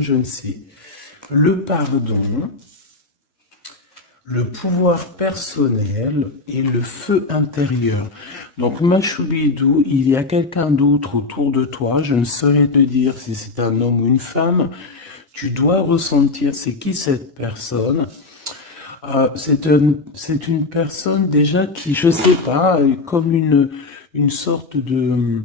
je ne sais. Le pardon, le pouvoir personnel et le feu intérieur. Donc, Machoubidou, il y a quelqu'un d'autre autour de toi. Je ne saurais te dire si c'est un homme ou une femme. Tu dois ressentir c'est qui cette personne. C'est une personne déjà qui, je sais pas, comme une sorte de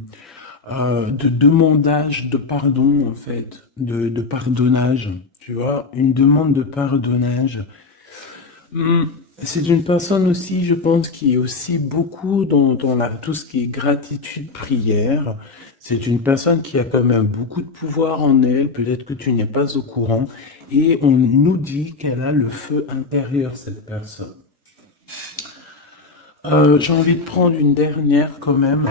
demandage de pardon, en fait, de pardonnage, tu vois, une demande de pardonnage. C'est une personne aussi, je pense, qui est aussi beaucoup dans tout ce qui est gratitude, prière. C'est une personne qui a quand même beaucoup de pouvoir en elle, peut-être que tu n'es pas au courant, et on nous dit qu'elle a le feu intérieur, cette personne. J'ai envie de prendre une dernière quand même.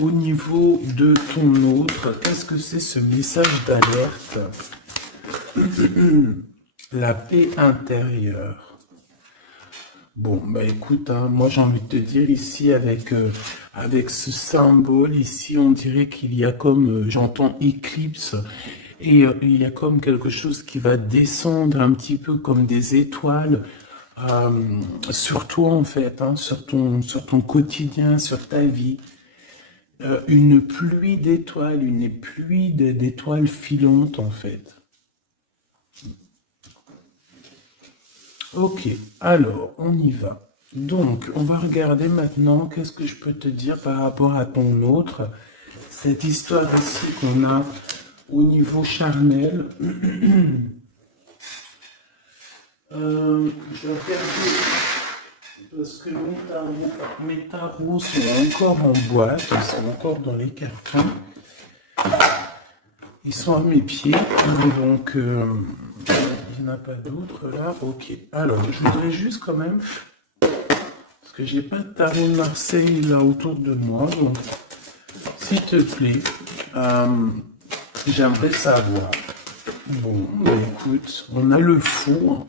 Au niveau de ton autre, qu'est-ce que c'est ce message d'alerte? La paix intérieure. Bon, bah écoute, hein, moi j'ai envie de te dire ici avec ce symbole, ici on dirait qu'il y a comme, j'entends éclipse, et il y a comme quelque chose qui va descendre un petit peu comme des étoiles sur toi en fait, hein, sur ton quotidien, sur ta vie. Une pluie d'étoiles, une pluie d'étoiles filantes en fait. Ok, alors on y va. Donc, on va regarder maintenant qu'est-ce que je peux te dire par rapport à ton autre. Cette histoire ici qu'on a au niveau charnel. Je vais regarder parce que mes tarots sont encore en boîte, ils sont encore dans les cartons. Ils sont à mes pieds, donc il n'y en a pas d'autres là. Ok, alors je voudrais juste quand même, parce que j'ai pas de tarot de Marseille là autour de moi, donc s'il te plaît, j'aimerais savoir. Bon, bah, écoute, on a le fou. Hein.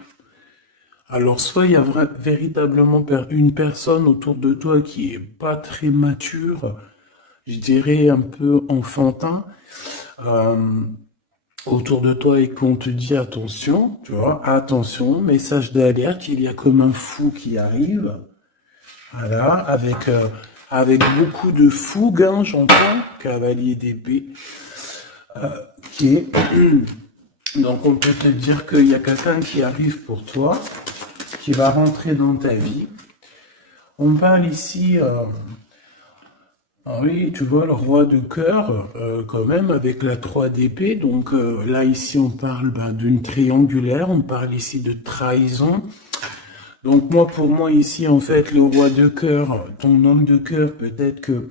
Alors, soit il y a véritablement une personne autour de toi qui est pas très mature, je dirais un peu enfantin, autour de toi et qu'on te dit attention, tu vois, attention, message d'alerte, il y a comme un fou qui arrive, voilà, avec beaucoup de fougue, hein, j'entends, cavalier d'épée, qui est... Donc on peut te dire qu'il y a quelqu'un qui arrive pour toi, qui va rentrer dans ta vie. On parle ici, oui, tu vois, le roi de cœur, quand même, avec la 3 d'épée. Donc là, ici, on parle d'une triangulaire, on parle ici de trahison. Donc moi, pour moi, ici, en fait, le roi de cœur, ton homme de cœur, peut-être que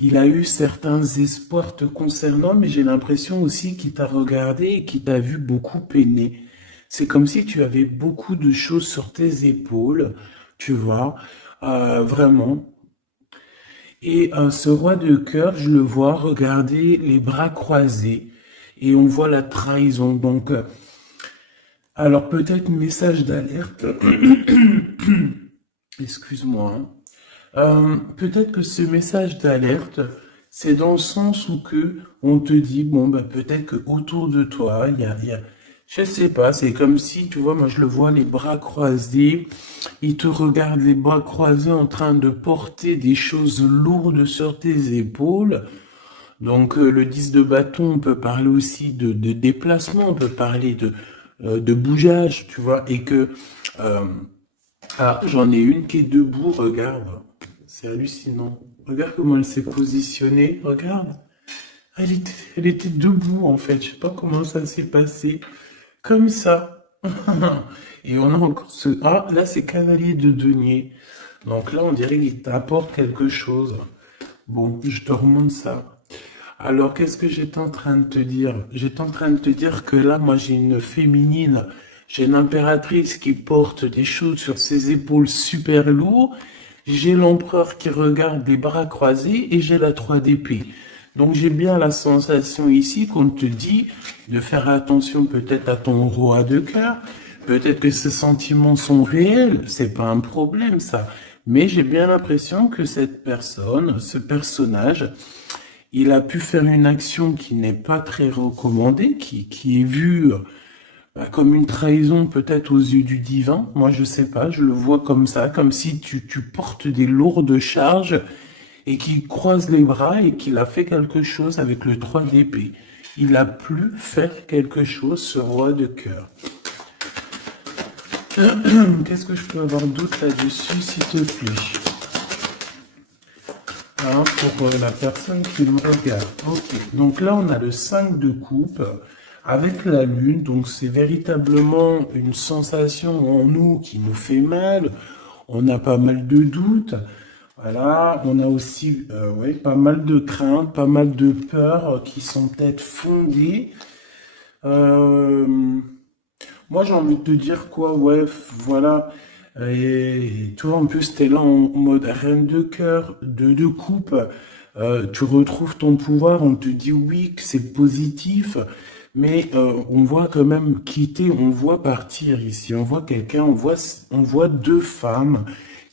il a eu certains espoirs te concernant, mais j'ai l'impression aussi qu'il t'a regardé et qu'il t'a vu beaucoup peiner. C'est comme si tu avais beaucoup de choses sur tes épaules, tu vois, vraiment. Et ce roi de cœur, je le vois regarder les bras croisés et on voit la trahison. Donc, alors peut-être message d'alerte. Excuse-moi. Hein. Peut-être que ce message d'alerte, c'est dans le sens où que on te dit, bon, bah, peut-être que autour de toi, je sais pas, c'est comme si, tu vois, moi je le vois, les bras croisés, il te regarde les bras croisés en train de porter des choses lourdes sur tes épaules. Donc, le 10 de bâton, on peut parler aussi de déplacement, on peut parler de bougeage, tu vois, et que, j'en ai une qui est debout, regarde. C'est hallucinant. Regarde comment elle s'est positionnée. Regarde. Elle était debout, en fait. Je sais pas comment ça s'est passé. Comme ça. Et on a encore ce... Ah, là, c'est cavalier de denier. Donc là, on dirait qu'il t'apporte quelque chose. Bon, je te remonte ça. Alors, qu'est-ce que j'étais en train de te dire? J'étais en train de te dire que là, moi, j'ai une féminine. J'ai une impératrice qui porte des choses sur ses épaules super lourds. J'ai l'empereur qui regarde les bras croisés et j'ai la 3 d'épée. Donc j'ai bien la sensation ici qu'on te dit de faire attention peut-être à ton roi de cœur. Peut-être que ces sentiments sont réels, c'est pas un problème ça. Mais j'ai bien l'impression que cette personne, ce personnage, il a pu faire une action qui n'est pas très recommandée, qui est vue comme une trahison peut-être aux yeux du divin. Moi, je sais pas, je le vois comme ça, comme si tu portes des lourdes charges et qu'il croise les bras et qu'il a fait quelque chose avec le 3 d'épée. Il a pu faire quelque chose, ce roi de cœur. Qu'est-ce que je peux avoir d'autre là-dessus, s'il te plaît? Hein, pour la personne qui me regarde. Ok, donc là on a le 5 de coupe avec la lune, donc c'est véritablement une sensation en nous qui nous fait mal. On a pas mal de doutes. Voilà, on a aussi ouais, pas mal de craintes, pas mal de peurs qui sont peut-être fondées. Euh, Moi, j'ai envie de te dire quoi, ouais, voilà. Et toi, en plus, t'es là en mode reine de cœur, de coupe. Tu retrouves ton pouvoir, on te dit oui, que c'est positif, mais on voit quand même quitter, on voit partir ici. On voit quelqu'un, on voit deux femmes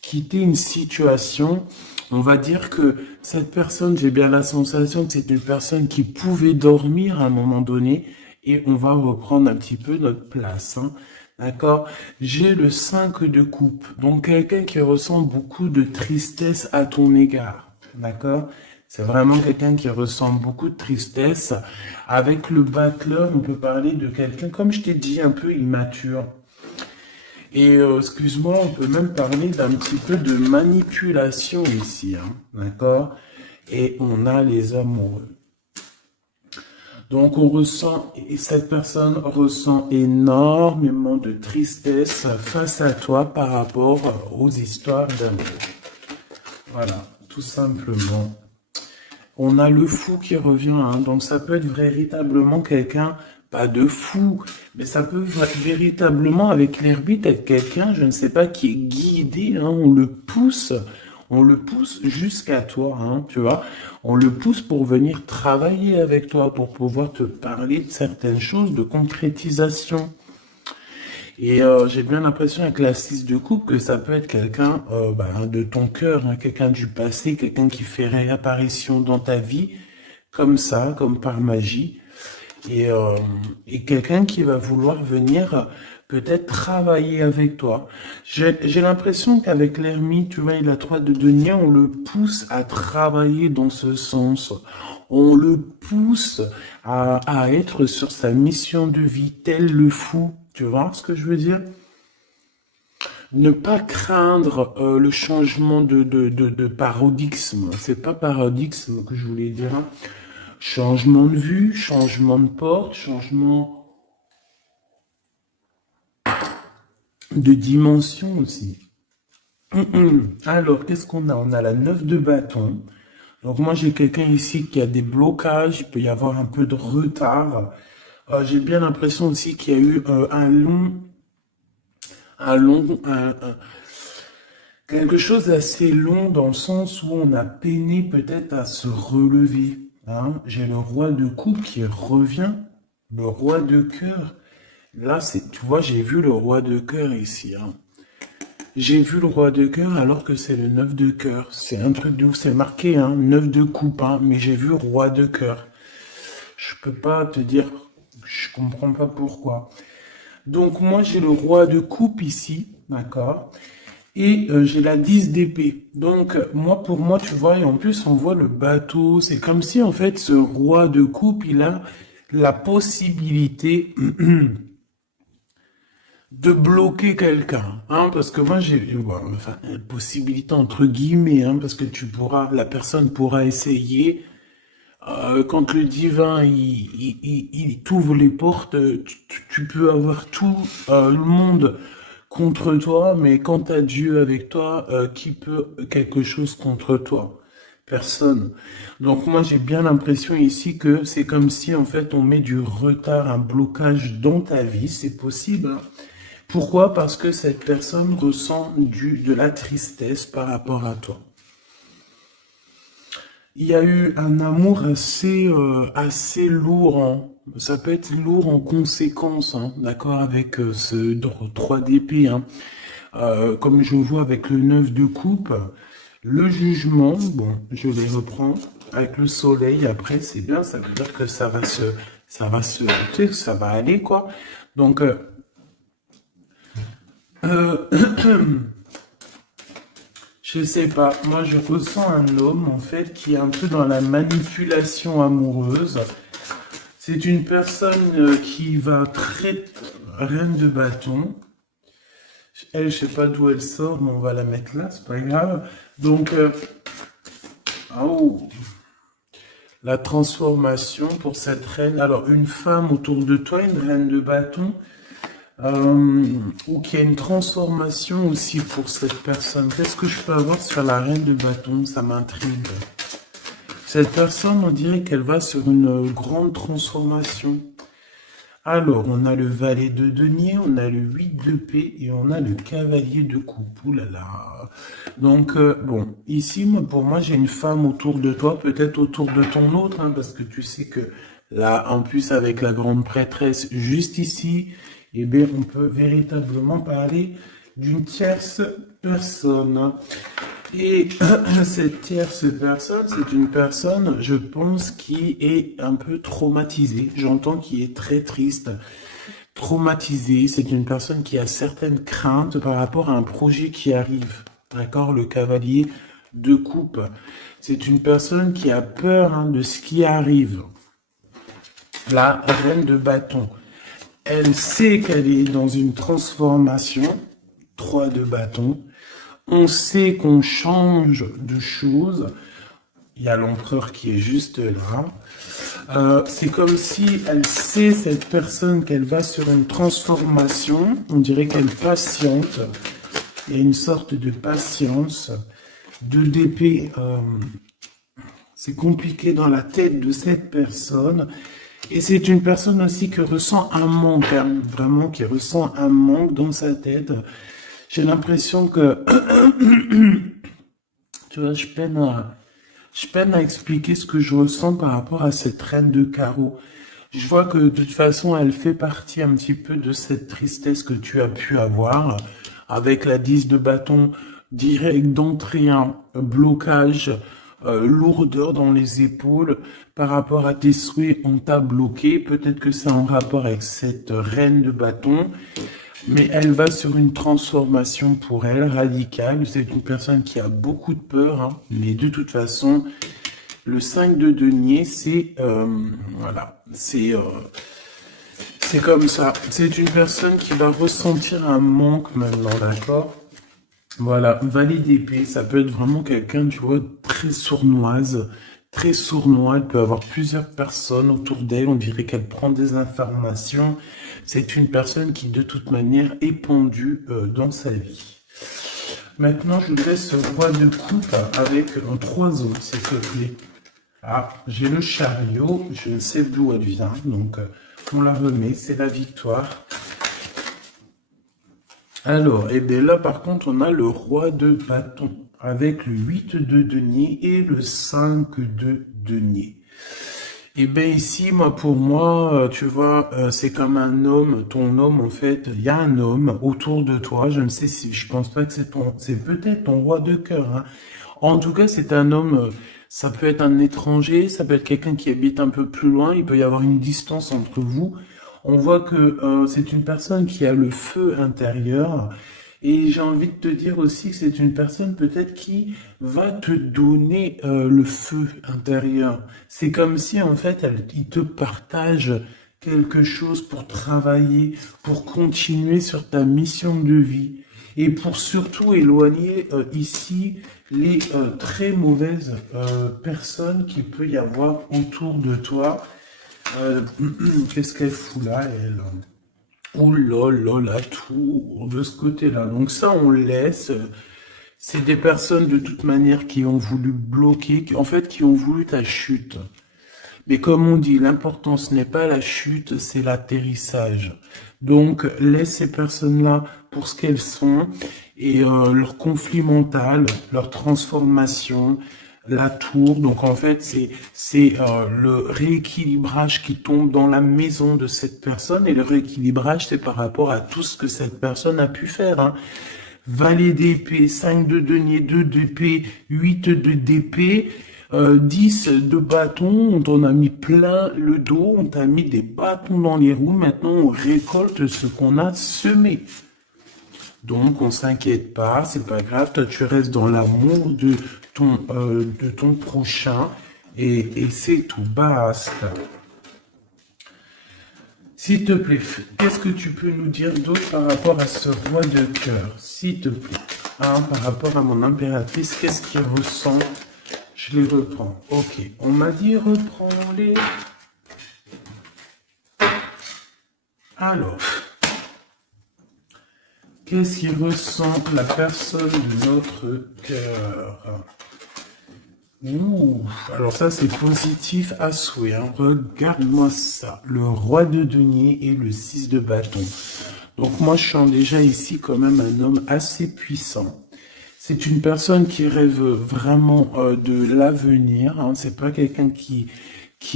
quitter une situation. On va dire que cette personne, j'ai bien la sensation que c'est une personne qui pouvait dormir à un moment donné et on va reprendre un petit peu notre place, hein. D'accord? J'ai le 5 de coupe, donc quelqu'un qui ressent beaucoup de tristesse à ton égard. D'accord? C'est vraiment quelqu'un qui ressent beaucoup de tristesse. Avec le battleur, on peut parler de quelqu'un, comme je t'ai dit, un peu immature. Et excuse-moi, on peut même parler d'un petit peu de manipulation ici, hein, d'accord? Et on a les amoureux. Donc on ressent, et cette personne ressent énormément de tristesse face à toi par rapport aux histoires d'amour. Voilà, tout simplement. On a le fou qui revient, hein, donc ça peut être véritablement quelqu'un, pas de fou, mais ça peut véritablement, avec l'hermite, être quelqu'un, je ne sais pas, qui est guidé, hein, on le pousse jusqu'à toi, hein, tu vois, on le pousse pour venir travailler avec toi, pour pouvoir te parler de certaines choses, de concrétisation. Et j'ai bien l'impression avec la 6 de coupe que ça peut être quelqu'un de ton cœur, hein, quelqu'un du passé, quelqu'un qui fait réapparition dans ta vie, comme ça, comme par magie. Et, euh, et quelqu'un qui va vouloir venir peut-être travailler avec toi. J'ai l'impression qu'avec l'ermite, tu vois, il a 3 de denier, on le pousse à travailler dans ce sens. On le pousse à être sur sa mission de vie, tel le fou. Tu vois ce que je veux dire? Ne pas craindre le changement de paradigme. C'est pas paradigme que je voulais dire, hein. Changement de vue, changement de porte, changement de dimension aussi. Alors, qu'est-ce qu'on a? On a la 9 de bâton. Donc moi, j'ai quelqu'un ici qui a des blocages, il peut y avoir un peu de retard. J'ai bien l'impression aussi qu'il y a eu quelque chose d'assez long dans le sens où on a peiné peut-être à se relever, hein. J'ai le roi de coupe qui revient, le roi de cœur. Là, tu vois, j'ai vu le roi de cœur ici, hein. J'ai vu le roi de cœur alors que c'est le 9 de cœur. C'est un truc de ouf, c'est marqué, hein, 9 de coupe, hein, mais j'ai vu roi de cœur. Je peux pas te dire, je comprends pas pourquoi. Donc moi j'ai le roi de coupe ici, d'accord? Et j'ai la 10 d'épée. Donc moi pour moi tu vois, et en plus on voit le bateau, c'est comme si en fait ce roi de coupe il a la possibilité de bloquer quelqu'un, hein, parce que moi j'ai enfin une possibilité entre guillemets, hein, parce que la personne pourra essayer. Quand le divin il t'ouvre les portes, tu peux avoir tout le monde contre toi, mais quand t'as Dieu avec toi, qui peut quelque chose contre toi? Personne. Donc moi j'ai bien l'impression ici que c'est comme si en fait on met du retard, un blocage dans ta vie, c'est possible, hein. Pourquoi? Parce que cette personne ressent de la tristesse par rapport à toi. Il y a eu un amour assez lourd, hein. Ça peut être lourd en conséquence, hein, d'accord, avec ce 3 d'épée, hein. Comme je vois avec le 9 de coupe, le jugement, bon, je les reprends. avec le soleil, après, c'est bien, ça veut dire que tu sais, ça va aller, quoi. Donc, euh, je sais pas, moi je ressens un homme, en fait, qui est un peu dans la manipulation amoureuse. C'est une personne qui va très... Reine de bâton. Elle, je sais pas d'où elle sort, mais on va la mettre là, c'est pas grave. Donc, oh, la transformation pour cette reine. Alors, une femme autour de toi, une reine de bâton, ou qu'il y a une transformation aussi pour cette personne. Qu'est-ce que je peux avoir sur la reine de bâton? Ça m'intrigue. Cette personne, on dirait qu'elle va sur une grande transformation. Alors, on a le valet de denier, on a le 8 de paix et on a le cavalier de coupe. Ouh là là. Donc, bon, ici, moi, pour moi, j'ai une femme autour de toi, peut-être autour de ton autre, hein, parce que tu sais que là, en plus, avec la grande prêtresse juste ici, eh bien, on peut véritablement parler d'une tierce personne. Et cette tierce personne, c'est une personne, je pense, qui est un peu traumatisée. J'entends qui est très triste, traumatisée. C'est une personne qui a certaines craintes par rapport à un projet qui arrive. D'accord? Le cavalier de coupe. C'est une personne qui a peur, hein, de ce qui arrive. La reine de bâton. Elle sait qu'elle est dans une transformation. 3 de bâton. On sait qu'on change de choses. Il y a l'empereur qui est juste là. C'est comme si elle sait, cette personne, qu'elle va sur une transformation. On dirait qu'elle patiente. Il y a une sorte de patience. 2 d'épée, c'est compliqué dans la tête de cette personne. Et c'est une personne aussi qui ressent un manque, hein, vraiment, qui ressent un manque dans sa tête. J'ai l'impression que, tu vois, je peine à expliquer ce que je ressens par rapport à cette reine de carreau. Je vois que de toute façon, elle fait partie un petit peu de cette tristesse que tu as pu avoir avec la 10 de bâton direct d'entrée, un blocage, lourdeur dans les épaules par rapport à tes souhaits, on t'a bloqué. Peut-être que c'est en rapport avec cette reine de bâton. Mais elle va sur une transformation pour elle radicale. C'est une personne qui a beaucoup de peur, hein. Mais de toute façon, le 5 de denier, c'est voilà, c'est comme ça. C'est une personne qui va ressentir un manque maintenant, d'accord? Voilà, valet d'épée, ça peut être vraiment quelqu'un, tu vois, très sournoise, très sournois. Elle peut avoir plusieurs personnes autour d'elle. On dirait qu'elle prend des informations. C'est une personne qui, de toute manière, est pendue dans sa vie. Maintenant, je voudrais ce roi de coupe avec 3 autres, s'il te plaît. Ah, j'ai le chariot, je ne sais d'où elle vient, donc on la remet, c'est la victoire. Alors, et bien là, par contre, on a le roi de bâton, avec le 8 de denier et le 5 de denier. Et bien ici, moi, pour moi, tu vois, c'est comme un homme, ton homme, en fait, il y a un homme autour de toi, je ne sais si, je pense pas que c'est peut-être ton roi de cœur, hein. En tout cas, c'est un homme, ça peut être un étranger, ça peut être quelqu'un qui habite un peu plus loin, il peut y avoir une distance entre vous. On voit que c'est une personne qui a le feu intérieur. Et j'ai envie de te dire aussi que c'est une personne peut-être qui va te donner le feu intérieur. C'est comme si en fait il te partage quelque chose pour travailler, pour continuer sur ta mission de vie et pour surtout éloigner ici les très mauvaises personnes qu'il peut y avoir autour de toi. Euh, Qu'est-ce qu'elle fout là, elle? Ouh là là, la tour de ce côté-là. Donc ça, on laisse. C'est des personnes de toute manière qui ont voulu bloquer, en fait, qui ont voulu ta chute. Mais comme on dit, l'important, ce n'est pas la chute, c'est l'atterrissage. Donc, laisse ces personnes-là pour ce qu'elles sont et leur conflit mental, leur transformation, la tour. Donc, en fait, c'est le rééquilibrage qui tombe dans la maison de cette personne. Et le rééquilibrage, c'est par rapport à tout ce que cette personne a pu faire, hein. Valet d'épée, 5 de denier, 2 d'épée, 8 de d'épée. 10 de bâtons, on t'en a mis plein le dos, on t'a mis des bâtons dans les roues, maintenant on récolte ce qu'on a semé. Donc on s'inquiète pas, c'est pas grave, toi tu restes dans l'amour de ton prochain et c'est tout, basta. S'il te plaît, qu'est-ce que tu peux nous dire d'autre par rapport à ce roi de cœur, s'il te plaît, hein, par rapport à mon impératrice, qu'est-ce qu'il ressent? Je les reprends. Ok, on m'a dit reprends-les. Alors, qu'est-ce qu'il ressent la personne de notre cœur? Ouh, alors ça c'est positif à souhait, hein. Regarde-moi ça, le roi de denier et le 6 de bâton. Donc moi je sens déjà ici quand même un homme assez puissant. C'est une personne qui rêve vraiment de l'avenir, hein. C'est pas quelqu'un qui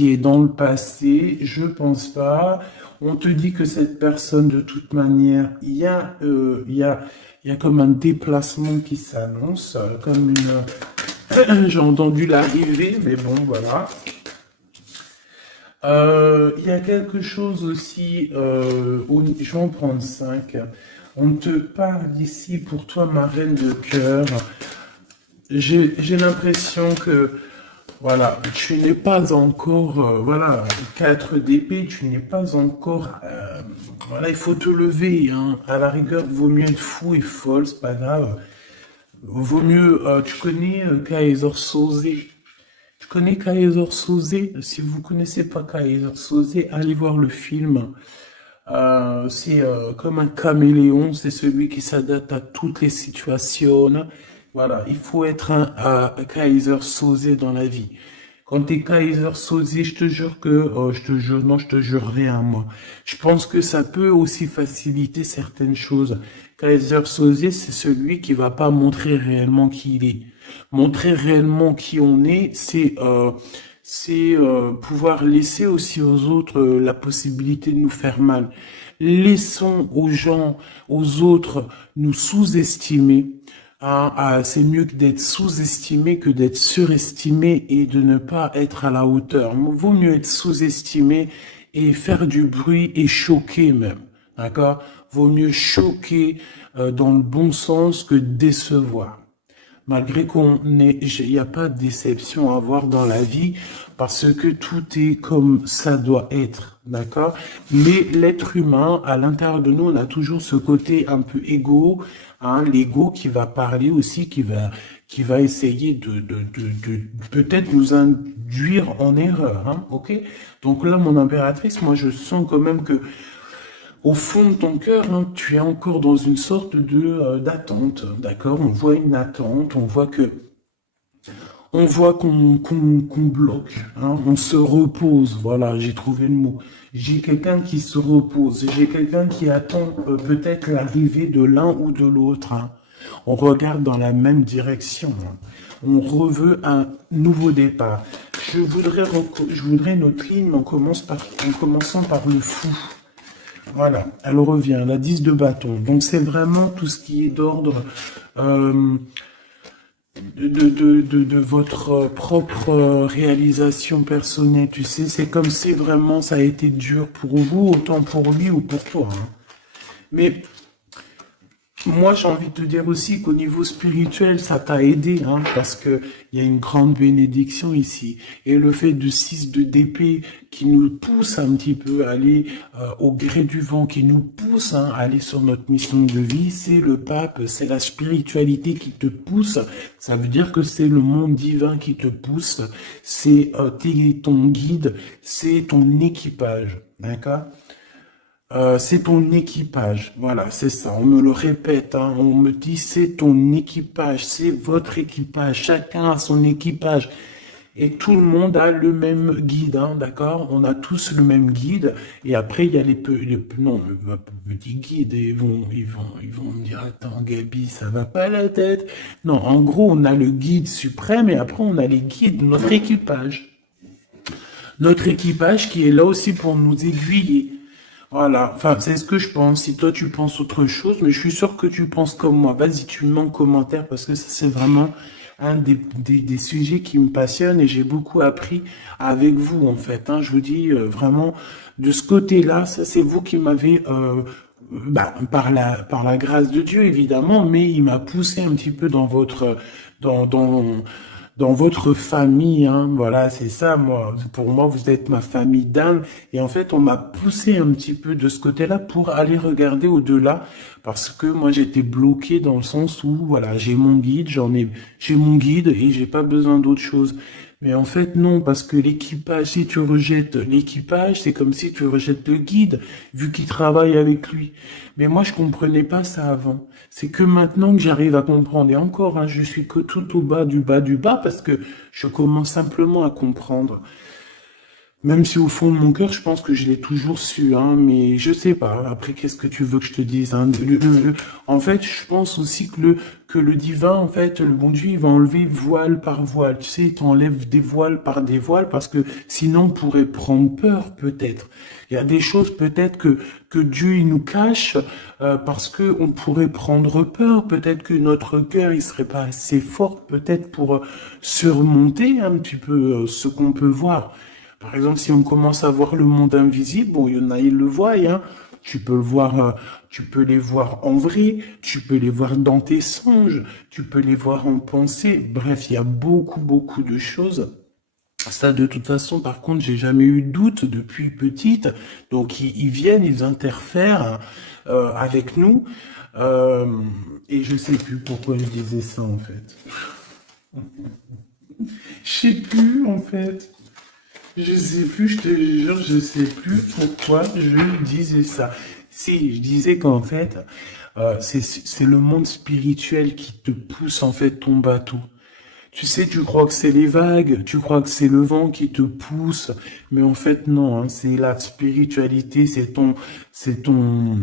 est dans le passé, je pense pas. On te dit que cette personne, de toute manière, il y a comme un déplacement qui s'annonce, comme une... J'ai entendu l'arrivée, mais bon, voilà. Il y a quelque chose aussi, je vais en prendre 5. On te parle ici pour toi, ma reine de cœur. J'ai l'impression que, voilà, tu n'es pas encore, voilà, 4 d'épée, tu n'es pas encore, voilà, il faut te lever, hein. À la rigueur, vaut mieux être fou et folle, c'est pas grave. Vaut mieux, tu connais Kaiser Soze. Tu connais Kaiser Soze? Si vous connaissez pas Kaiser Soze, allez voir le film. C'est comme un caméléon, c'est celui qui s'adapte à toutes les situations. Voilà, il faut être un Kaiser Soze dans la vie. Quand t'es Kaiser Soze, je te jure que, je te jure, non, je te jure rien, moi. Je pense que ça peut aussi faciliter certaines choses. Kaiser Soze, c'est celui qui va pas montrer réellement qui il est. Montrer réellement qui on est, c'est pouvoir laisser aussi aux autres la possibilité de nous faire mal. Laissons aux gens, aux autres, nous sous-estimer. Hein, c'est mieux que d'être sous-estimé que d'être surestimé et de ne pas être à la hauteur. Vaut mieux être sous-estimé et faire du bruit et choquer même. D'accord? Vaut mieux choquer dans le bon sens que décevoir. Malgré il n'y a pas de déception à avoir dans la vie parce que tout est comme ça doit être, d'accord? Mais l'être humain, à l'intérieur de nous, on a toujours ce côté un peu égo, hein, l'ego qui va parler aussi, qui va essayer de peut-être nous induire en erreur, hein, ok? Donc là, mon impératrice, moi, je sens quand même que au fond de ton cœur, hein, tu es encore dans une sorte de d'attente, d'accord? On voit une attente, on voit qu'on bloque, hein, on se repose. Voilà, j'ai trouvé le mot. J'ai quelqu'un qui se repose, j'ai quelqu'un qui attend peut-être l'arrivée de l'un ou de l'autre, hein. On regarde dans la même direction, hein. On reveut un nouveau départ. Je voudrais notre ligne en commençant par le fou. Voilà, elle revient, la 10 de bâton. Donc c'est vraiment tout ce qui est d'ordre de votre propre réalisation personnelle. Tu sais, c'est comme si vraiment ça a été dur pour vous, autant pour lui ou pour toi, hein. Mais moi, j'ai envie de te dire aussi qu'au niveau spirituel, ça t'a aidé, hein, parce que il y a une grande bénédiction ici. Et le fait de 6 d'épée qui nous pousse un petit peu à aller au gré du vent, qui nous pousse, hein, à aller sur notre mission de vie, c'est le pape, c'est la spiritualité qui te pousse. Ça veut dire que c'est le monde divin qui te pousse, c'est ton guide, c'est ton équipage, d'accord? C'est ton équipage, voilà, c'est ça, on me le répète, hein, on me dit c'est ton équipage, c'est votre équipage, chacun a son équipage, et tout le monde a le même guide, hein, d'accord? On a tous le même guide, et après il y a non, le petit guide, ils vont me dire, attends Gabi, ça va pas la tête. Non, en gros, on a le guide suprême, et après on a les guides de notre équipage. Notre équipage qui est là aussi pour nous aiguiller. Voilà, enfin, c'est ce que je pense. Si toi tu penses autre chose, mais je suis sûr que tu penses comme moi. Vas-y, tu me mets en commentaire parce que ça c'est vraiment des sujets qui me passionnent et j'ai beaucoup appris avec vous, en fait. Hein. Je vous dis vraiment, de ce côté-là, ça c'est vous qui m'avez, par la grâce de Dieu, évidemment, mais il m'a poussé un petit peu dans dans, dans, dans votre famille, hein. Voilà, c'est ça, moi. Pour moi, vous êtes ma famille d'âme. Et en fait, on m'a poussé un petit peu de ce côté-là pour aller regarder au-delà. Parce que moi, j'étais bloqué dans le sens où, voilà, j'ai mon guide, j'ai mon guide et j'ai pas besoin d'autre chose. Mais en fait, non, parce que l'équipage, si tu rejettes l'équipage, c'est comme si tu rejettes le guide, vu qu'il travaille avec lui. Mais moi, je comprenais pas ça avant. C'est que maintenant que j'arrive à comprendre, et encore, hein, je suis que tout au bas du bas du bas, parce que je commence simplement à comprendre. Même si au fond de mon cœur, je pense que je l'ai toujours su, hein, mais je sais pas. Après, qu'est-ce que tu veux que je te dise, hein? En fait, je pense aussi que le divin, en fait, le bon Dieu, il va enlever voile par voile. Tu sais, il t'enlève des voiles par des voiles parce que sinon, on pourrait prendre peur, peut-être. Il y a des choses, peut-être, que Dieu, il nous cache, parce que on pourrait prendre peur. Peut-être que notre cœur, il serait pas assez fort, peut-être, pour surmonter un petit peu ce qu'on peut voir. Par exemple, si on commence à voir le monde invisible, bon, il y en a, ils le voient, hein. Tu peux le voir, tu peux les voir en vrai, tu peux les voir dans tes songes, tu peux les voir en pensée. Bref, il y a beaucoup de choses. Ça, de toute façon, par contre, j'ai jamais eu de doute depuis petite. Donc, ils viennent, ils interfèrent avec nous. Euh, et je sais plus pourquoi je disais ça, en fait. Je sais plus, en fait. Je sais plus, je te jure, je sais plus pourquoi je disais ça. Si, je disais qu'en fait, c'est le monde spirituel qui te pousse en fait ton bateau. Tu sais, tu crois que c'est les vagues, tu crois que c'est le vent qui te pousse, mais en fait non, hein, c'est la spiritualité, c'est ton, c'est ton,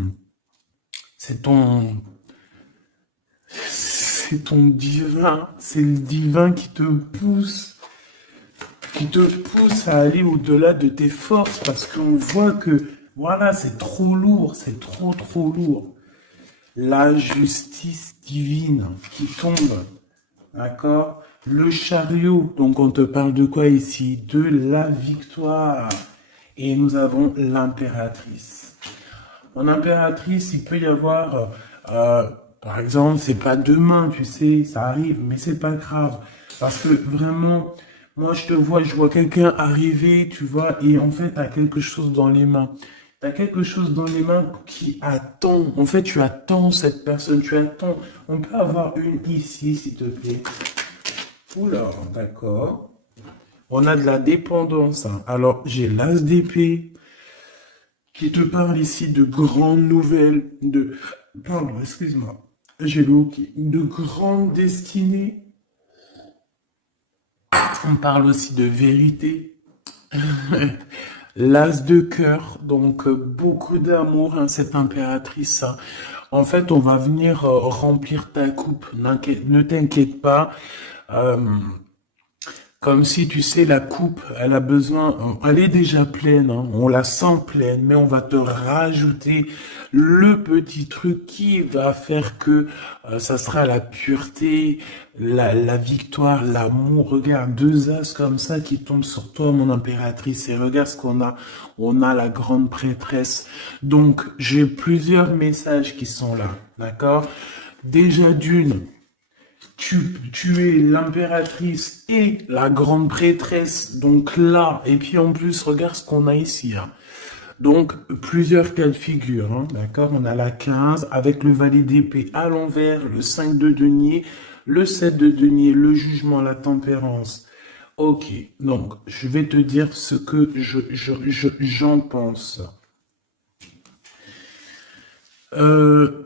c'est ton divin, c'est le divin qui te pousse à aller au-delà de tes forces parce qu'on voit que, voilà, c'est trop lourd, c'est trop lourd. La justice divine qui tombe, d'accord? Le chariot, donc on te parle de quoi ici? De la victoire. Et nous avons l'impératrice. En impératrice, il peut y avoir, par exemple, c'est pas demain, tu sais, ça arrive, mais c'est pas grave. Parce que vraiment, moi je vois quelqu'un arriver, tu vois, et en fait, t'as quelque chose dans les mains. T'as quelque chose dans les mains qui attend. En fait, tu attends cette personne, tu attends. On peut avoir une ici, s'il te plaît. Oula, d'accord. On a de la dépendance, hein. Alors, j'ai l'as d'épée qui te parle ici de grandes nouvelles, pardon, excuse-moi, j'ai le hoquet, de grandes destinées. On parle aussi de vérité. L'as de cœur, donc beaucoup d'amour, hein, cette impératrice, hein. En fait, on va venir remplir ta coupe. Ne t'inquiète pas. Euh, Comme si, tu sais, la coupe, elle a besoin, elle est déjà pleine, hein, on la sent pleine, mais on va te rajouter le petit truc qui va faire que ça sera la pureté, la victoire, l'amour. Regarde, deux as comme ça qui tombent sur toi, mon impératrice, et regarde ce qu'on a. On a la grande prêtresse. Donc, j'ai plusieurs messages qui sont là, d'accord? Déjà d'une. Tu es l'impératrice et la grande prêtresse, donc là, et puis en plus, regarde ce qu'on a ici, hein. Donc, plusieurs cas de figure, hein, d'accord? On a la 15 avec le valet d'épée à l'envers, le 5 de denier, le 7 de denier, le jugement, la tempérance. Ok, donc, je vais te dire ce que j'en pense.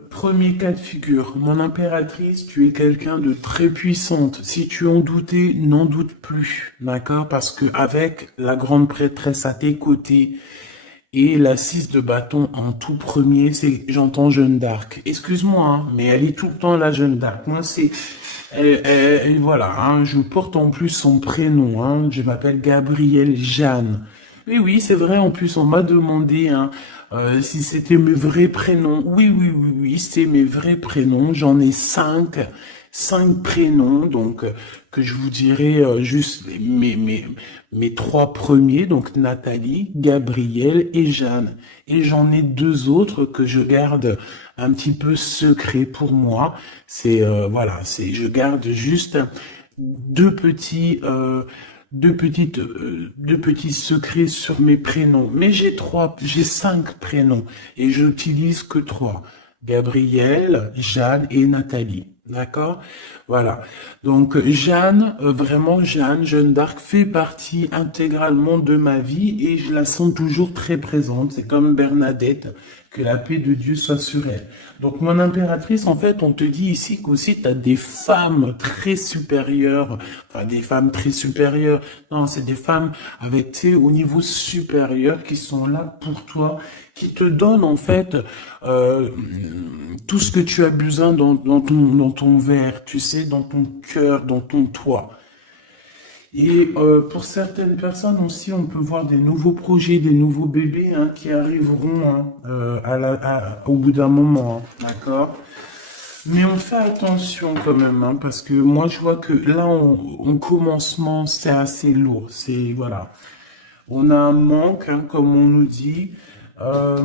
Premier cas de figure, mon impératrice, tu es quelqu'un de très puissante. Si tu en doutais, n'en doute plus, d'accord? Parce que avec la grande prêtresse à tes côtés et la 6 de bâton en tout premier, j'entends Jeanne d'Arc. Excuse-moi, hein, mais elle est tout le temps la Jeanne d'Arc. Moi, voilà, hein, je porte en plus son prénom, hein, je m'appelle Gabrielle Jeanne. Oui, c'est vrai, en plus, on m'a demandé, hein, si c'était mes vrais prénoms. Oui, c'est mes vrais prénoms. J'en ai cinq. 5 prénoms, donc que je vous dirai juste mes 3 premiers, donc Nathalie, Gabriel et Jeanne. Et j'en ai 2 autres que je garde un petit peu secret pour moi. C'est voilà, c'est je garde juste deux petits deux petits secrets sur mes prénoms. Mais j'ai 5 prénoms et j'utilise que 3. Gabrielle, Jeanne et Nathalie. D'accord? Voilà. Donc Jeanne, vraiment Jeanne d'Arc fait partie intégralement de ma vie et je la sens toujours très présente. C'est comme Bernadette, que la paix de Dieu soit sur elle. Donc mon impératrice, en fait, on te dit ici qu'aussi tu as des femmes très supérieures, enfin des femmes très supérieures. Non, c'est des femmes avec, tu sais, au niveau supérieur qui sont là pour toi, qui te donnent en fait tout ce que tu as besoin dans ton verre, tu sais, dans ton cœur, dans ton toit. Et pour certaines personnes aussi, on peut voir des nouveaux projets, des nouveaux bébés hein, qui arriveront hein, au bout d'un moment, hein, d'accord? Mais on fait attention quand même, hein, parce que moi je vois que là, en commencement, c'est assez lourd. C'est voilà, on a un manque, hein, comme on nous dit. Euh,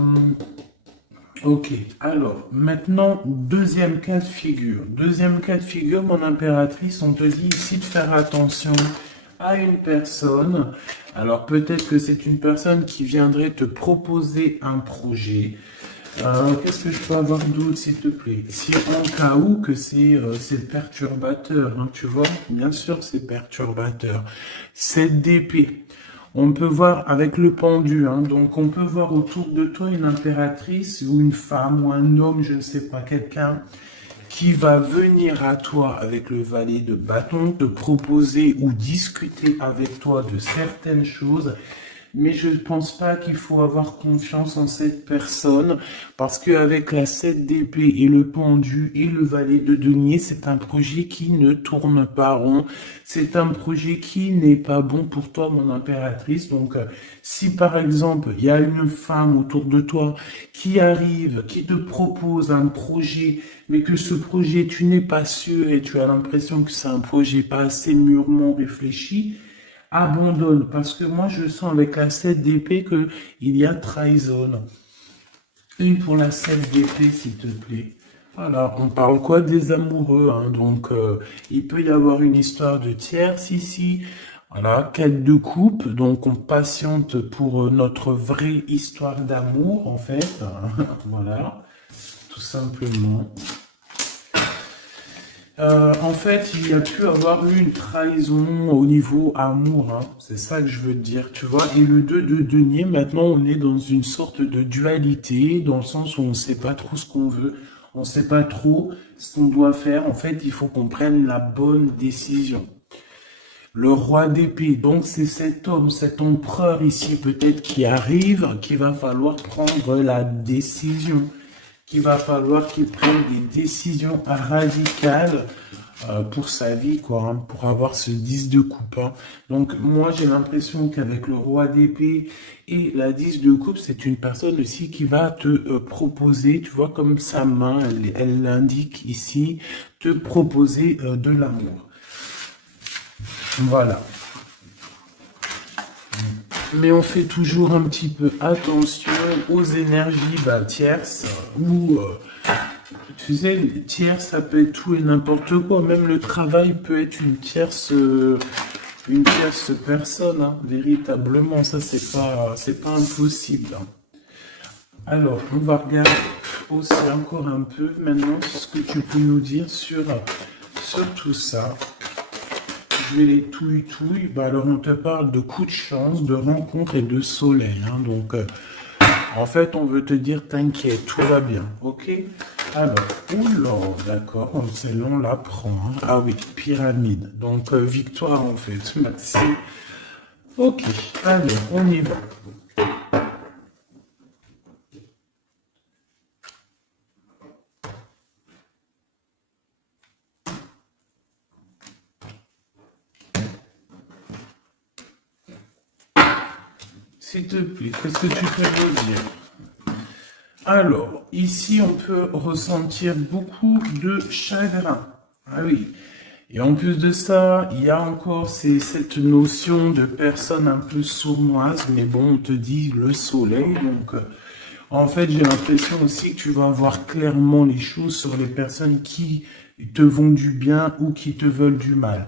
Ok, alors maintenant, deuxième cas de figure. Deuxième cas de figure, mon impératrice, on te dit ici de faire attention à une personne. Alors peut-être que c'est une personne qui viendrait te proposer un projet. Qu'est-ce que je peux avoir d'autre, s'il te plaît? Si en cas où que c'est perturbateur, hein, tu vois, bien sûr c'est perturbateur. Cette d'épée. On peut voir avec le pendu, hein, donc on peut voir autour de toi une impératrice ou une femme ou un homme, je ne sais pas, quelqu'un qui va venir à toi avec le valet de bâton, te proposer ou discuter avec toi de certaines choses. Mais je ne pense pas qu'il faut avoir confiance en cette personne parce qu'avec la 7 d'épée et le pendu et le valet de denier, c'est un projet qui ne tourne pas rond. C'est un projet qui n'est pas bon pour toi, mon impératrice. Donc, si par exemple, il y a une femme autour de toi qui arrive, qui te propose un projet, mais que ce projet, tu n'es pas sûr et tu as l'impression que c'est un projet pas assez mûrement réfléchi, abandonne, parce que moi je sens avec la 7 d'épée que il y a trahison. Une pour la 7 d'épée, s'il te plaît. Voilà, on parle quoi des amoureux, hein, donc il peut y avoir une histoire de tierce ici. Voilà, quête de coupe, donc on patiente pour notre vraie histoire d'amour, en fait. Voilà, tout simplement. En fait, il y a pu avoir eu une trahison au niveau amour, hein. C'est ça que je veux dire, tu vois. Et le 2 de denier, maintenant, on est dans une sorte de dualité, dans le sens où on ne sait pas trop ce qu'on veut, on ne sait pas trop ce qu'on doit faire. En fait, il faut qu'on prenne la bonne décision. Le roi d'épée, donc c'est cet homme, cet empereur ici peut-être qui arrive, qu'il va falloir prendre la décision. Qu'il va falloir qu'il prenne des décisions radicales pour sa vie, quoi, hein, pour avoir ce 10 de coupe. Hein. Donc moi j'ai l'impression qu'avec le roi d'épée et la 10 de coupe, c'est une personne aussi qui va te proposer, tu vois, comme sa main, elle l'indique ici, te proposer de l'amour. Voilà. Mais on fait toujours un petit peu attention aux énergies tierces ou tu sais, tierces ça peut être tout et n'importe quoi. Même le travail peut être une tierce personne, hein, véritablement. Ça c'est pas impossible. Hein. Alors, on va regarder aussi encore un peu maintenant ce que tu peux nous dire sur tout ça. Les touilles, alors on te parle de coups de chance, de rencontres et de soleil. Hein, donc, en fait, on veut te dire, t'inquiète, tout va bien, ok? Alors, oula, d'accord, celle-là, on la prend. Hein. Ah oui, pyramide. Donc, victoire, en fait, merci. Ok, allez, on y va. S'il te plaît, qu'est-ce que tu peux me dire? Alors, ici, on peut ressentir beaucoup de chagrin. Ah oui. Et en plus de ça, il y a encore cette notion de personne un peu sournoise, mais bon, on te dit le soleil, donc en fait, j'ai l'impression aussi que tu vas voir clairement les choses sur les personnes qui te vont du bien ou qui te veulent du mal.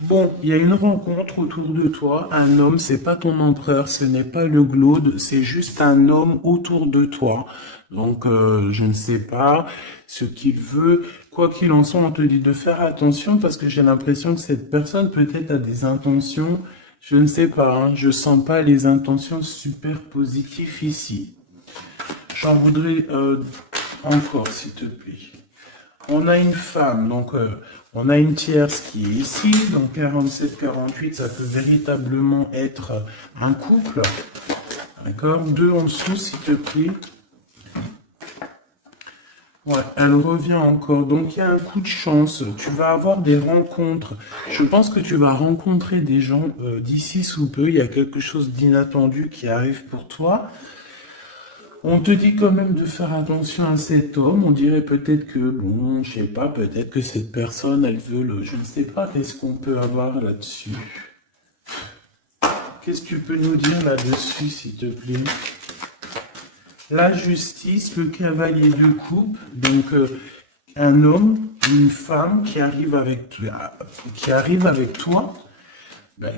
Bon, il y a une rencontre autour de toi, un homme, c'est pas ton empereur, ce n'est pas le glaude, c'est juste un homme autour de toi. Donc, je ne sais pas ce qu'il veut. Quoi qu'il en soit, on te dit de faire attention parce que j'ai l'impression que cette personne peut-être a des intentions, je ne sais pas, hein, je sens pas les intentions super positives ici. J'en voudrais encore, s'il te plaît. On a une femme, donc on a une tierce qui est ici, donc 47-48, ça peut véritablement être un couple. D'accord? Deux en dessous, s'il te plaît. Ouais, elle revient encore. Donc il y a un coup de chance. Tu vas avoir des rencontres. Je pense que tu vas rencontrer des gens d'ici sous peu. Il y a quelque chose d'inattendu qui arrive pour toi. On te dit quand même de faire attention à cet homme. On dirait peut-être que, bon, je sais pas, peut-être que cette personne, elle veut le... Je ne sais pas, qu'est-ce qu'on peut avoir là-dessus. Qu'est-ce que tu peux nous dire là-dessus, s'il te plaît? La justice, le cavalier de coupe, donc un homme, une femme qui arrive avec toi,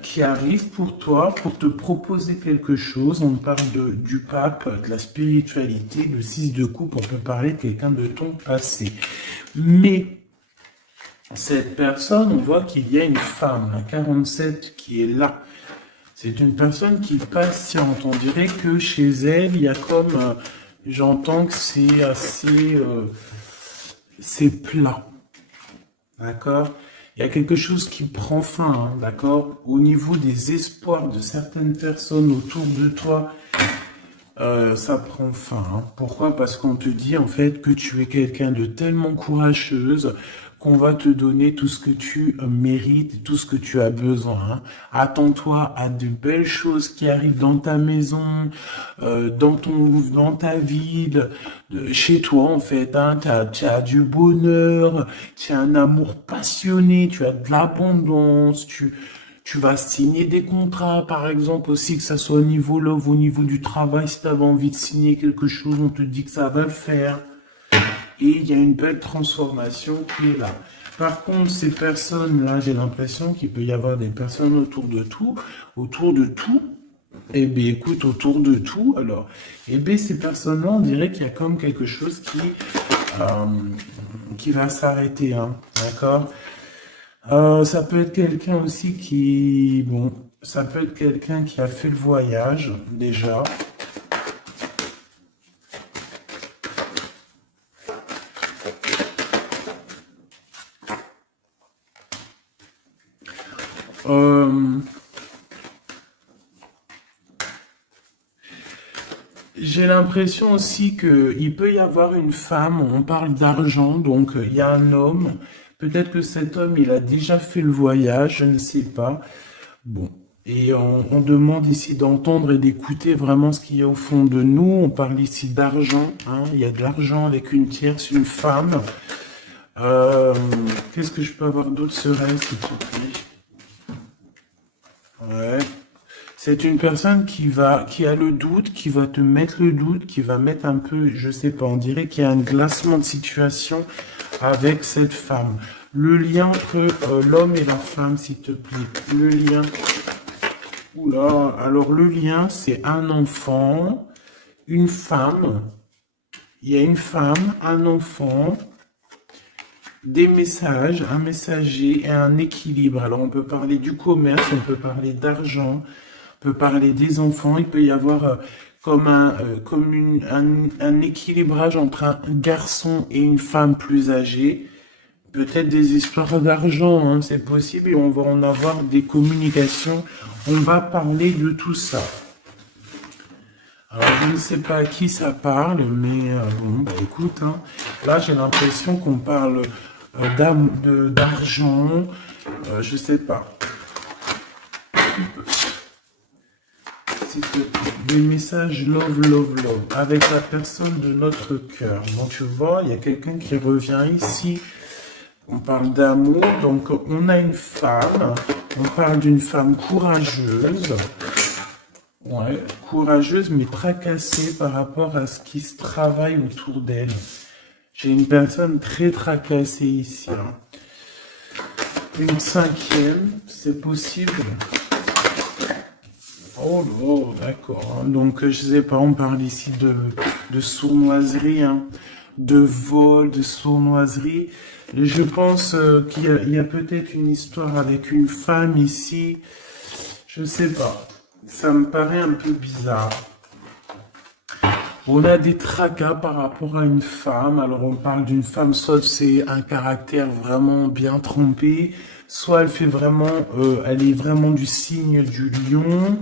qui arrive pour toi, pour te proposer quelque chose. On parle du pape, de la spiritualité, le 6 de coupe, on peut parler de quelqu'un de ton passé. Mais cette personne, on voit qu'il y a une femme, la 47, qui est là. C'est une personne qui est patiente. On dirait que chez elle, il y a comme... j'entends que c'est assez... c'est plat. D'accord? Il y a quelque chose qui prend fin, hein, d'accord? Au niveau des espoirs de certaines personnes autour de toi, ça prend fin. Hein. Pourquoi? Parce qu'on te dit en fait que tu es quelqu'un de tellement courageuse qu'on va te donner tout ce que tu mérites, tout ce que tu as besoin. Hein. Attends-toi à de belles choses qui arrivent dans ta maison, dans ta ville, chez toi en fait. Hein. Tu as du bonheur, tu as un amour passionné, tu as de l'abondance, tu vas signer des contrats, par exemple, aussi, que ça soit au niveau love, au niveau du travail. Si tu avais envie de signer quelque chose, on te dit que ça va le faire. Et il y a une belle transformation qui est là. Par contre, ces personnes-là, j'ai l'impression qu'il peut y avoir des personnes autour de tout. Eh bien, écoute, autour de tout, alors, eh bien, ces personnes-là, on dirait qu'il y a comme quelque chose qui va s'arrêter, hein, d'accord? Ça peut être quelqu'un aussi bon, ça peut être quelqu'un qui a fait le voyage, déjà. J'ai l'impression aussi qu'il peut y avoir une femme, on parle d'argent, donc il y a un homme, peut-être que cet homme, il a déjà fait le voyage, je ne sais pas. Bon, et on demande ici d'entendre et d'écouter vraiment ce qu'il y a au fond de nous. On parle ici d'argent, hein, il y a de l'argent avec une tierce, une femme. Qu'est-ce que je peux avoir d'autre sur elle, s'il te plaît? Ouais. C'est une personne qui a le doute, qui va te mettre le doute, qui va mettre un peu, je sais pas, on dirait qu'il y a un glacement de situation avec cette femme. Le lien entre l'homme et la femme, s'il te plaît. Le lien. Oula, alors le lien, c'est un enfant, une femme. Il y a une femme, un enfant, des messages, un messager et un équilibre. Alors on peut parler du commerce, on peut parler d'argent, on peut parler des enfants. Il peut y avoir comme un équilibrage entre un garçon et une femme plus âgée. Peut-être des histoires d'argent, hein, c'est possible, et on va en avoir des communications. On va parler de tout ça. Alors, je ne sais pas à qui ça parle, mais bon, bah écoute, hein, là j'ai l'impression qu'on parle d'argent, je sais pas. Des messages love, love, love, avec la personne de notre cœur. Donc tu vois, il y a quelqu'un qui revient ici. On parle d'amour, donc on a une femme, on parle d'une femme courageuse, ouais, courageuse mais tracassée par rapport à ce qui se travaille autour d'elle. J'ai une personne très tracassée ici, hein. Une cinquième, c'est possible. Oh, oh, d'accord. Donc, je sais pas, on parle ici de sournoiserie, hein, de vol, de sournoiserie. Je pense qu'il y a peut-être une histoire avec une femme ici. Je sais pas. Ça me paraît un peu bizarre. On a des tracas par rapport à une femme. Alors, on parle d'une femme, soit c'est un caractère vraiment bien trempé, soit elle fait vraiment, elle est vraiment du signe du lion.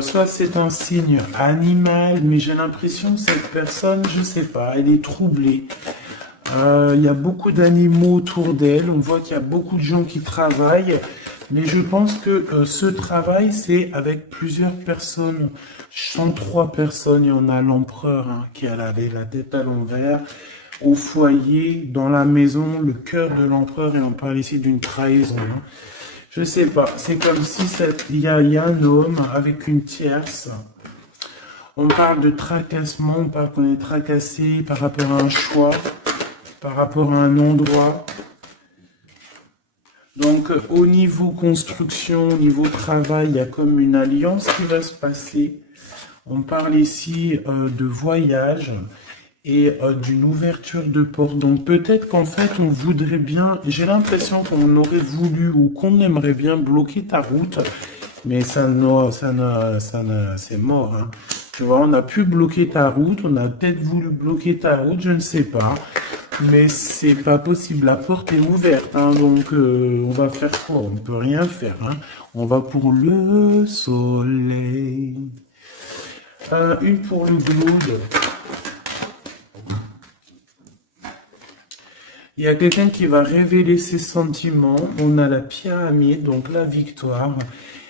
Ça, c'est un signe animal, mais j'ai l'impression que cette personne, je sais pas, elle est troublée. Il y a beaucoup d'animaux autour d'elle, on voit qu'il y a beaucoup de gens qui travaillent, mais je pense que ce travail, c'est avec plusieurs personnes. Je sens trois personnes, il y en a l'empereur hein, qui a la tête à l'envers, au foyer, dans la maison, le cœur de l'empereur, et on parle ici d'une trahison, hein. Je sais pas, c'est comme si il y a un homme avec une tierce. On parle de tracassement, on parle qu'on est tracassé par rapport à un choix, par rapport à un endroit. Donc au niveau construction, au niveau travail, il y a comme une alliance qui va se passer. On parle ici de voyage et d'une ouverture de porte. Donc peut-être qu'en fait on voudrait bien, j'ai l'impression qu'on aurait voulu ou qu'on aimerait bien bloquer ta route, mais c'est mort, hein. Tu vois, on a pu bloquer ta route, on a peut-être voulu bloquer ta route, je ne sais pas, mais c'est pas possible. La porte est ouverte, hein, donc on va faire quoi? On peut rien faire, hein. On va pour le soleil. Une pour le globe. Il y a quelqu'un qui va révéler ses sentiments. On a la pyramide, donc la victoire.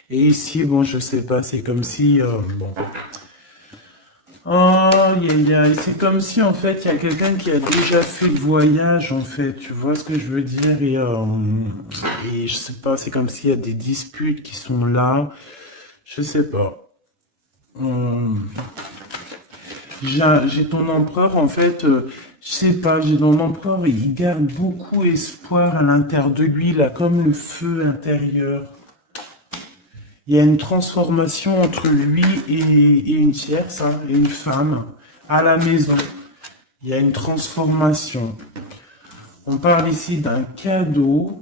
Et ici, bon, je sais pas, c'est comme si... bon. Oh, c'est comme si, en fait, il y a quelqu'un qui a déjà fait le voyage, en fait. Tu vois ce que je veux dire? Et je sais pas, c'est comme s'il y a des disputes qui sont là. Je sais pas. J'ai ton empereur, en fait, je sais pas, j'ai ton empereur, il garde beaucoup espoir à l'intérieur de lui, là, comme le feu intérieur. Il y a une transformation entre lui et une tierce, hein, et une femme, à la maison. Il y a une transformation. On parle ici d'un cadeau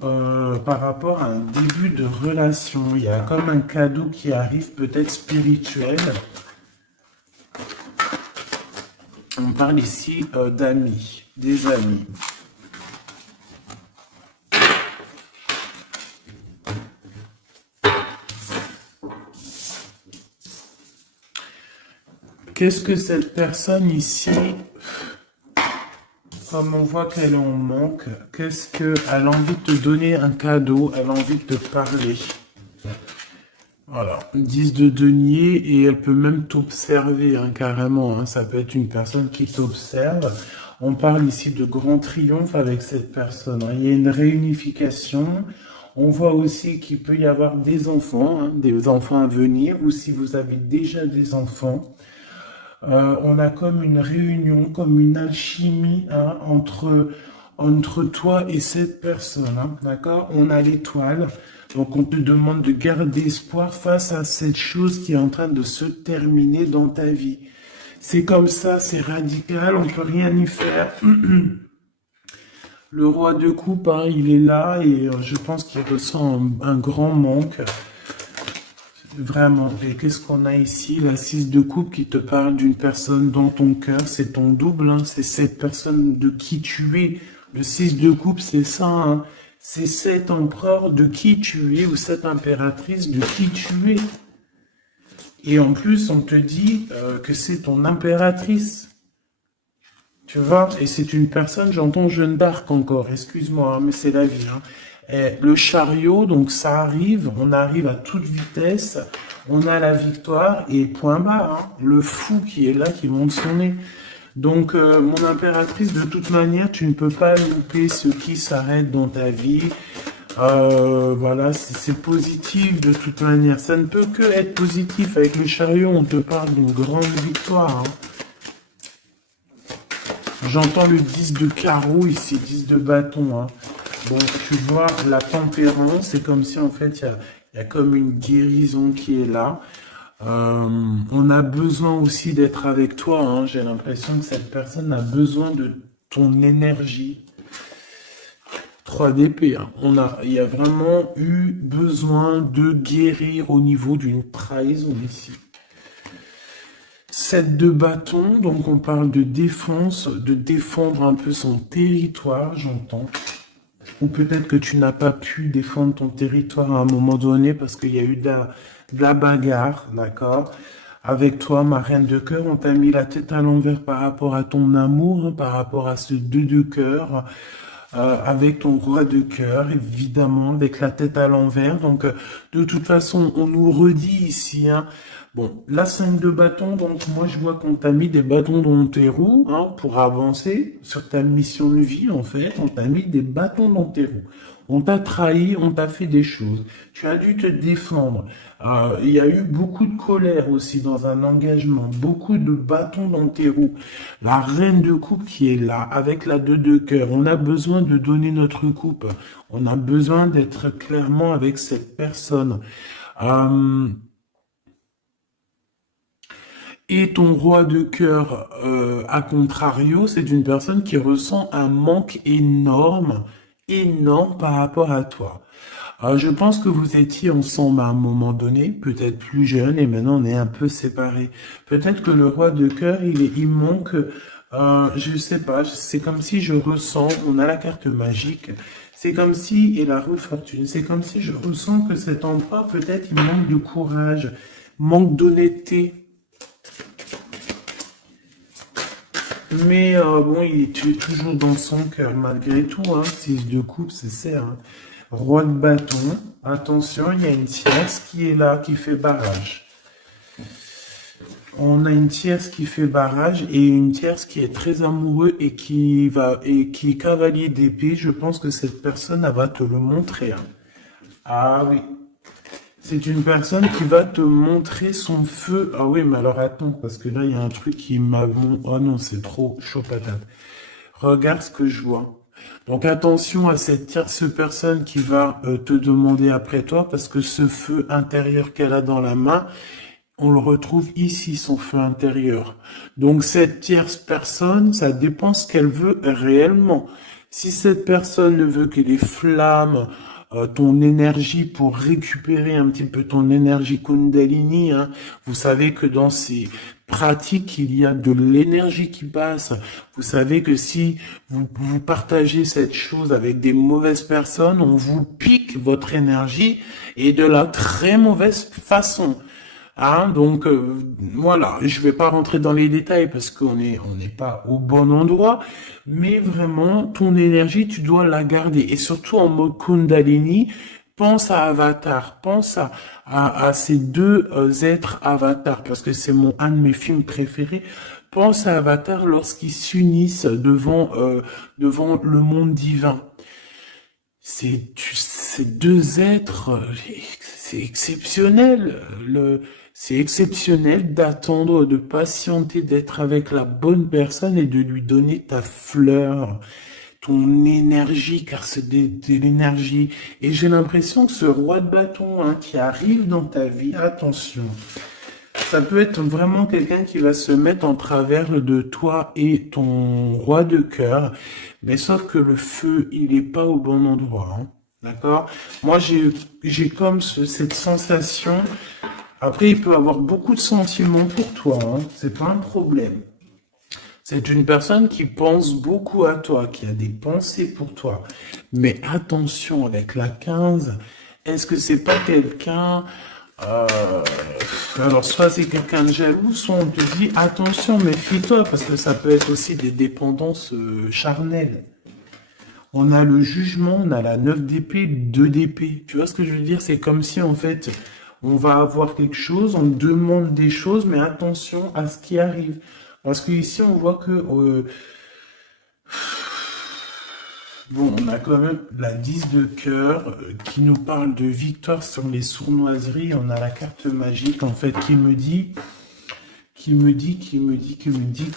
par rapport à un début de relation. Il y a comme un cadeau qui arrive, peut-être spirituel. On parle ici d'amis, des amis. Qu'est-ce que cette personne ici, comme on voit qu'elle en manque, qu'est-ce qu'elle a envie de te donner un cadeau, elle a envie de te parler. Voilà, 10 de denier et elle peut même t'observer hein, carrément, hein. Ça peut être une personne qui t'observe. On parle ici de grand triomphe avec cette personne, hein. Il y a une réunification. On voit aussi qu'il peut y avoir des enfants, hein, des enfants à venir, ou si vous avez déjà des enfants. On a comme une réunion, comme une alchimie hein, entre toi et cette personne, hein, d'accord? On a l'étoile, donc on te demande de garder espoir face à cette chose qui est en train de se terminer dans ta vie. C'est comme ça, c'est radical, on peut rien y faire. Le roi de coupe, hein, il est là et je pense qu'il ressent un grand manque. Vraiment. Et qu'est-ce qu'on a ici? La 6 de coupe qui te parle d'une personne dans ton cœur. C'est ton double, hein. C'est cette personne de qui tu es. Le 6 de coupe, c'est ça, hein. C'est cet empereur de qui tu es ou cette impératrice de qui tu es. Et en plus, on te dit que c'est ton impératrice. Tu vois? Et c'est une personne, j'entends Jeanne d'Arc encore. Excuse-moi, hein, mais c'est la vie, hein. Le chariot, donc ça arrive, on arrive à toute vitesse, on a la victoire et point barre, hein, le fou qui est là, qui monte son nez. Donc, mon impératrice, de toute manière, tu ne peux pas louper ce qui s'arrête dans ta vie. Voilà, c'est positif de toute manière. Ça ne peut que être positif. Avec le chariot, on te parle d'une grande victoire, hein. J'entends le 10 de carreau ici, 10 de bâton, hein. Bon, tu vois, la tempérance, c'est comme si en fait, il y a comme une guérison qui est là. On a besoin aussi d'être avec toi, hein. J'ai l'impression que cette personne a besoin de ton énergie. 3 d'épée, hein. Il y a vraiment eu besoin de guérir au niveau d'une trahison ici. 7 de bâton, donc on parle de défense, de défendre un peu son territoire, j'entends. Ou peut-être que tu n'as pas pu défendre ton territoire à un moment donné parce qu'il y a eu de la bagarre, d'accord? Avec toi, ma reine de cœur, on t'a mis la tête à l'envers par rapport à ton amour, hein, par rapport à ce 2 de cœur, avec ton roi de cœur, évidemment, avec la tête à l'envers. Donc, de toute façon, on nous redit ici, hein. Bon, la 5 de bâton, donc moi je vois qu'on t'a mis des bâtons dans tes roues, hein, pour avancer sur ta mission de vie, en fait. On t'a mis des bâtons dans tes roues. On t'a trahi, on t'a fait des choses. Tu as dû te défendre. Il y a eu beaucoup de colère aussi dans un engagement, beaucoup de bâtons dans tes roues. La reine de coupe qui est là, avec la 2 de cœur. On a besoin de donner notre coupe. On a besoin d'être clairement avec cette personne. Et ton roi de cœur, à contrario, c'est une personne qui ressent un manque énorme, énorme par rapport à toi. Je pense que vous étiez ensemble à un moment donné, peut-être plus jeune, et maintenant on est un peu séparés. Peut-être que le roi de cœur, il manque, je sais pas, c'est comme si je ressens, on a la carte magique, c'est comme si, et la roue de fortune, c'est comme si je ressens que cet empereur, peut-être, il manque de courage, manque d'honnêteté. Mais bon, tu es toujours dans son cœur, malgré tout, hein. 6 de coupe, c'est ça, hein. Roi de bâton, attention, il y a une tierce qui est là, qui fait barrage. On a une tierce qui fait barrage et une tierce qui est très amoureux et qui est cavalier d'épée. Je pense que cette personne, elle va te le montrer, hein. Ah oui. C'est une personne qui va te montrer son feu. Ah oui, mais alors attends, parce que là, il y a un truc qui m'a... Ah non, c'est trop chaud patate. Regarde ce que je vois. Donc attention à cette tierce personne qui va te demander après toi, parce que ce feu intérieur qu'elle a dans la main, on le retrouve ici, son feu intérieur. Donc cette tierce personne, ça dépend ce qu'elle veut réellement. Si cette personne ne veut que des flammes, ton énergie pour récupérer un petit peu ton énergie Kundalini, hein. Vous savez que dans ces pratiques, il y a de l'énergie qui passe. Vous savez que si vous partagez cette chose avec des mauvaises personnes, on vous pique votre énergie et de la très mauvaise façon. Hein, donc voilà, je vais pas rentrer dans les détails parce qu'on n'est pas au bon endroit, mais vraiment ton énergie tu dois la garder et surtout en mode Kundalini, pense à Avatar, pense à ces deux êtres Avatar parce que c'est un de mes films préférés. Pense à Avatar lorsqu'ils s'unissent devant le monde divin. Ces deux êtres, c'est exceptionnel. C'est exceptionnel d'attendre, de patienter, d'être avec la bonne personne et de lui donner ta fleur, ton énergie, car c'est de l'énergie. Et j'ai l'impression que ce roi de bâton, hein, qui arrive dans ta vie, attention, ça peut être vraiment quelqu'un qui va se mettre en travers de toi et ton roi de cœur, mais sauf que le feu, il est pas au bon endroit, hein. D'accord? Moi, j'ai comme cette sensation. Après, il peut avoir beaucoup de sentiments pour toi, hein. C'est pas un problème. C'est une personne qui pense beaucoup à toi, qui a des pensées pour toi. Mais attention, avec la 15, est-ce que c'est pas quelqu'un... euh, alors, soit c'est quelqu'un de jaloux, soit on te dit, attention, méfie-toi, parce que ça peut être aussi des dépendances charnelles. On a le jugement, on a la 9 d'épée, 2 d'épée. Tu vois ce que je veux dire? C'est comme si, en fait, on va avoir quelque chose, on demande des choses, mais attention à ce qui arrive. Parce que ici, on voit que bon, on a quand même la 10 de cœur qui nous parle de victoire sur les sournoiseries. On a la carte magique en fait qui me dit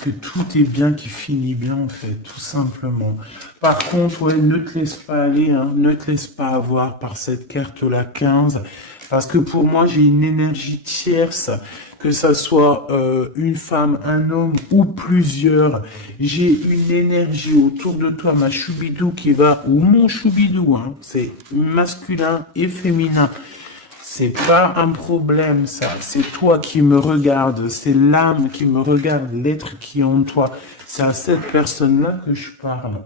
que tout est bien, qui finit bien en fait, tout simplement. Par contre, ouais, ne te laisse pas aller, hein, ne te laisse pas avoir par cette carte-là 15, parce que pour moi, j'ai une énergie tierce, que ça soit une femme, un homme ou plusieurs. J'ai une énergie autour de toi, ma choubidou qui va, ou mon choubidou, hein, c'est masculin et féminin. C'est pas un problème, ça. C'est toi qui me regardes. C'est l'âme qui me regarde, l'être qui est en toi. C'est à cette personne-là que je parle.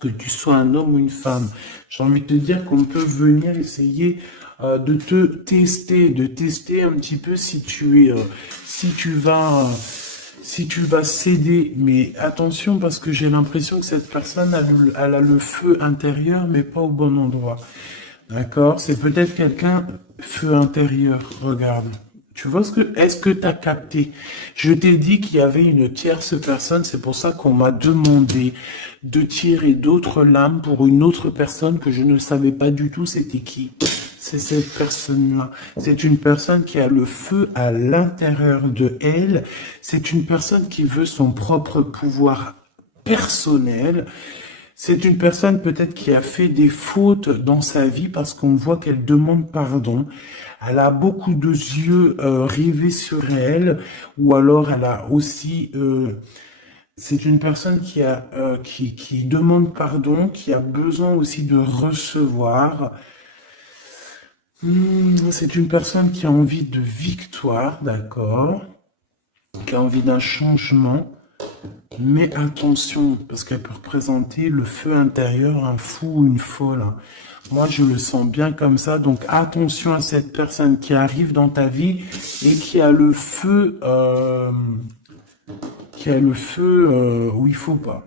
Que tu sois un homme ou une femme. J'ai envie de te dire qu'on peut venir essayer de te tester, de tester un petit peu si tu es, si tu vas céder. Mais attention parce que j'ai l'impression que cette personne elle a le feu intérieur, mais pas au bon endroit. D'accord? C'est peut-être quelqu'un, feu intérieur, regarde. Tu vois est-ce que t'as capté? Je t'ai dit qu'il y avait une tierce personne, c'est pour ça qu'on m'a demandé de tirer d'autres lames pour une autre personne que je ne savais pas du tout c'était qui. C'est cette personne-là. C'est une personne qui a le feu à l'intérieur de elle. C'est une personne qui veut son propre pouvoir personnel. C'est une personne peut-être qui a fait des fautes dans sa vie parce qu'on voit qu'elle demande pardon. Elle a beaucoup de yeux rivés sur elle, ou alors elle a aussi. C'est une personne qui demande pardon, qui a besoin aussi de recevoir. C'est une personne qui a envie de victoire, d'accord, qui a envie d'un changement. Mais attention, parce qu'elle peut représenter le feu intérieur, un fou ou une folle. Moi, je le sens bien comme ça. Donc, attention à cette personne qui arrive dans ta vie et qui a le feu, où il faut pas.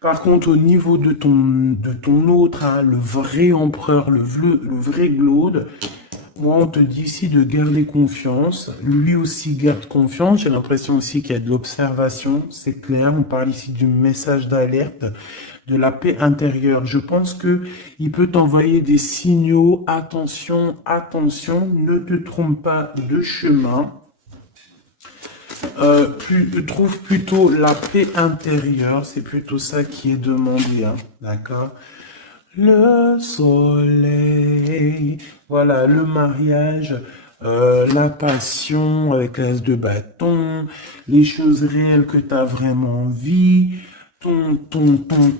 Par contre, au niveau de ton autre, hein, le vrai empereur, le vrai Glaude, moi, on te dit ici de garder confiance. Lui aussi garde confiance. J'ai l'impression aussi qu'il y a de l'observation. C'est clair. On parle ici du message d'alerte, de la paix intérieure. Je pense que il peut t'envoyer des signaux. Attention, attention. Ne te trompe pas de chemin. Trouve plutôt la paix intérieure. C'est plutôt ça qui est demandé. Hein. D'accord? Le soleil, voilà, le mariage, la passion avec l'as de bâton, les choses réelles que tu as vraiment envie,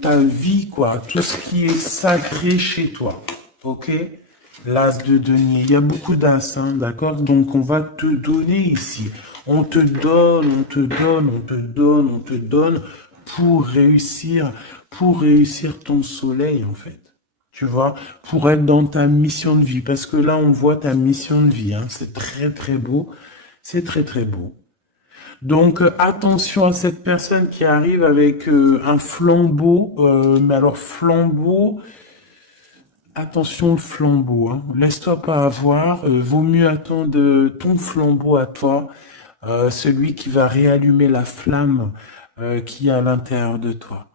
ta vie, quoi, tout ce qui est sacré chez toi, ok? L'as de denier, il y a beaucoup d'as, hein, d'accord? Donc on va te donner ici, on te donne, on te donne, on te donne, on te donne pour réussir ton soleil, en fait. Tu vois, pour être dans ta mission de vie. Parce que là, on voit ta mission de vie. Hein. C'est très, très beau. C'est très, très beau. Donc, attention à cette personne qui arrive avec un flambeau. Mais alors, flambeau, attention le flambeau. Hein. Laisse-toi pas avoir. Vaut mieux attendre ton flambeau à toi. Celui qui va réallumer la flamme qui est à l'intérieur de toi.